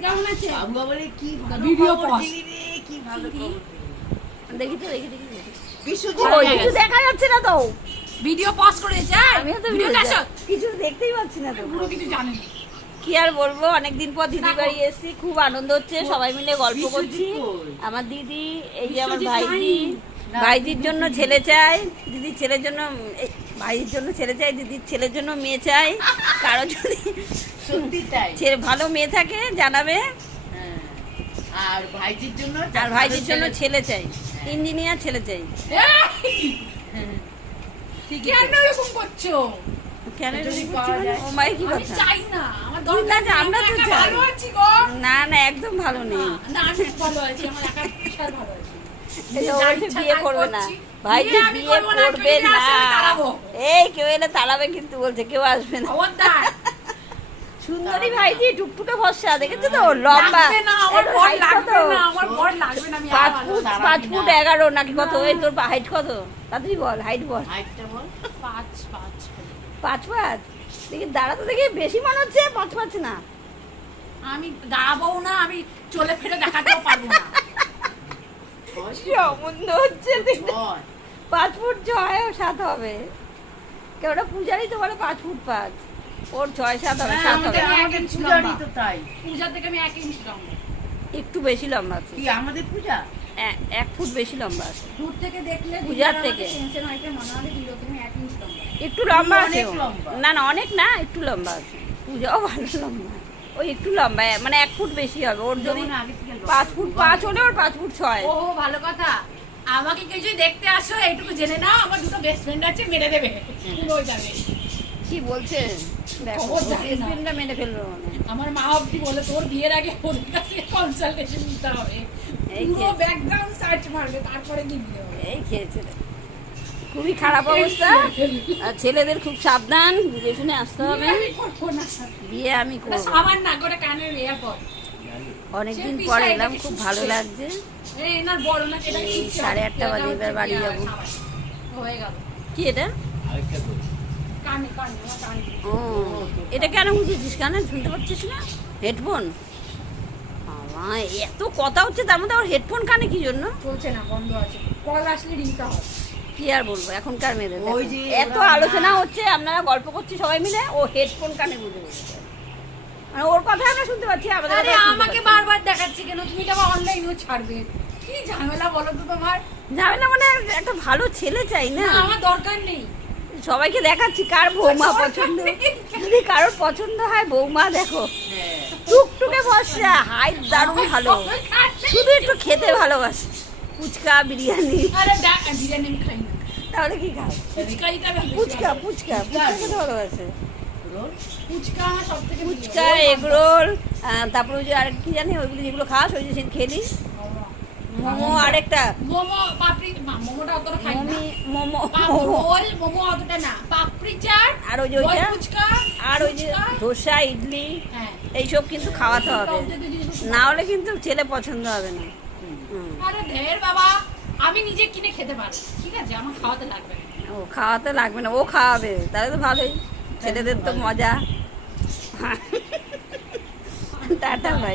কেমন আছে? বাবু বলে কি ভালো ভিডিও খবর পোস্ট দিলি রে, কি ভালো খবর দিলি। দেখি তো দেখি বিশ্বজিৎ কিছু দেখা যাচ্ছে না তো। ভিডিও পোস্ট করেছে। আমিও তো ভিডিওটা আসো। কিছু দেখতেই পাচ্ছি না তো। পুরো কিছু জানে না। কি আর বলবো, অনেকদিন পর দিদি বাড়ি এসেছি, খুব আনন্দ হচ্ছে, সবাই মিলে গল্প করছি। আমার দিদি, এই যে আমার ভাইজি, ভাইজির জন্য ছেলে চাই, দিদির ছেলের জন্য ভাইজির জন্য ছেলে চাই, দিদির ছেলের জন্য মেয়ে চাই। কারো যদি সত্যি তাই। ভালো মেয়ে থাকে জানাবে। হ্যাঁ। আর ভাইজির জন্য আর ভাইজির জন্য ছেলে চাই, ইঞ্জিনিয়ার ছেলে চাই। ঠিক কেন এরকম করছো? কেন যদি এরকম পাওয়া করছে? যায়। ও মাই কি আমি কথা? চাই না। আমার ঠিক দরকার আছে, নেই। আমরা তো একা চাই। ভালো আছি গো। না না, একদম ভালো নেই। না আমি ভালো আছি। আমার একা বিশাল ভালো আছি। এই যে ও যা বলছে ইচ্ছা বিয়ে তাই করবে না, করছি। ভাইজি বিয়ে আমি বিয়ে করবো না, করবে কেউ যদি না। আসে আমি তাড়াবো। এই কেউ এলে তাড়াবে কিন্তু, বলছে কেউ আসবে না। খবরদার। সুন্দরী ভাইজি, টুকটুকে ফর্সা, দেখেছো তো? লম্বা, লাগবে না, আমার এর বর height লাগবে কত? না, আমার বর লাগবে না, আমি 5 আবার ফুট ভালো। 5 ফুট 11 নাকি কত? এই তোর হাইট কত? তাড়াতাড়ি বল, হাইট বল। হাইটটা বল। 5 5 দেখি দাঁড়া তো, দেখি বেশি মনে হচ্ছে। 5 না, আমি দাঁড়াবো না, আমি চলে ফিরে দেখাতেও পারবো না। সম্বন্ধ হচ্ছে। ছয়। 5 ফুট 6 ও 7 হবে। কেউটা পূজারই তো বলে 5 ফুট 5, ওর 6-7 হবে, 7 হবে। আমাদের পূজারই তো তাই। পূজা থেকে আমি 1 ইঞ্চি লম্বা। একটু বেশি লম্বা আছে, কি আমাদের পূজা? 1 ফুট বেশি লম্বা আছে। দূর থেকে দেখলে পূজার থেকে। টেনশন হয় যে মনে হয় দিল তুমি 1 ইঞ্চি লম্বা। একটু লম্বা আছে অনেক ও। লম্বা। না না, অনেক না, একটু লম্বা আছে। পূজাও ভালো লম্বা, ওই একটু লম্বা, মানে 1 ফুট বেশি হবে ওর। যদি যেমন আগে থেকে লম্বা। 5 ফুট 5 হলে ওর 5 ফুট 6। ও ভালো কথা। আমাকে কেউ যদি দেখতে আসো এইটুকু জেনে নাও, আমার দুটো বেস্ট ফ্রেন্ড আছে, মেরে দেবে। পুরো যাবে। কি বলছেন? দেখো, খবর জানি না। হাজবেন্ডরা মেনে ফেললো মানে। আমার মা অবধি বলে তোর বিয়ের আগে ওদের কাছে কনসালটেশন নিতে হবে, এই পুরো যে- ব্যাকগ্রাউন্ড সার্চ মারবে, তারপরে কি বিয়ে হবে। এই খেয়েছে রে। খুবই খারাপ অবস্থা। আর ছেলেদের খুব সাবধান, বুঝে শুনে আসতে হবে। আমি করবো না। বিয়ে আমি ওটা করবো। সাবান না, ওটা কানের এয়ারপড। অনেকদিন সে পর বিষয় এলাম, এটাকে খুব সুস্থ ভালো করে। লাগছে। এই এনার বড় না, এটা এই কিচ্ছু 8:30 বাজে, এটা এবার হচ্ছে বাড়ি কি, যাবো। সাবান। হয়ে গেল। কি এটা? কানে কানে আমার কানে। ও, এটা কেন বুঝেছিস? কানে শুনতে পাচ্ছিস না? হেডফোন? আমার এত কথা হচ্ছে, তার মধ্যে আবার হেডফোন কানে কি জন্য? চলছে না, বন্ধ আছে। কল আসলে রিংটা হবে। কি আর বলবো এখনকার মেয়েদের, ওই দেখো। যে এত ওরা আলোচনা না- হচ্ছে, আপনারা গল্প করছি সবাই মিলে, ও হেডফোন কানে গুঁজে বসেছে। মানে ওর কথা আমরা শুনতে পাচ্ছি, আমাদের আরে কথা শুনতে আমাকে পাচ্ছি না। বারবার দেখাচ্ছে কেন? তুমি তো আবার অনলাইনেও ছাড়বে। কি ঝামেলা বলো তো তোমার? ঝামেলা মানে, একটা ভালো ছেলে চাই না। না, আমার দরকার নেই। সবাইকে দেখাচ্ছি কার বৌমা দরকার পছন্দ। নেই। যদি কারোর পছন্দ হয় বৌমা, দেখো হ্যাঁ। টুকটুকে বসা, হাইট দারুণ ভালো, শুধু একটু খেতে ভালোবাসে, ফুচকা বিরিয়ানি। আরে বিরিয়ানি আমি খাই না। তাহলে কি খায়? ফুচকাইটা আমি বেশি ফুচকা ভালো। ফুচকা ফুচকা খেতে ভালোবাসে। রোল? ফুচকা আমার সব থেকে ফুচকা, এগরোল, তারপরে ওই যে আরেক কি জানি, ওইগুলো যেগুলো খাস, ওই যে সেদিন খেলি মোমো, আরেকটা মোমো পাপড়ি, মোমোটা অতটা খাই না। মোমো, রোল মোমো অতটা না, পাপড়ি চাট আর ওই যে দই ওইটা, ফুচকা আর ওই যে ফুচকা। ধোসা, ইডলি, হ্যাঁ। এইসব কিন্তু খাওয়াতে হবে, টক জাতীয় জিনিস না হলে কিন্তু ছেলে পছন্দ হবে না। হুম। আরে ঢের বাবা, আমি নিজে কিনে খেতে পারি, ঠিক আছে, আমার খাওয়াতে লাগবে না। ও খাওয়াতে লাগবে না, ও খাওয়াবে, তাহলে তো ভালোই। ছেলেদের তো মজা। টাটা ভাই।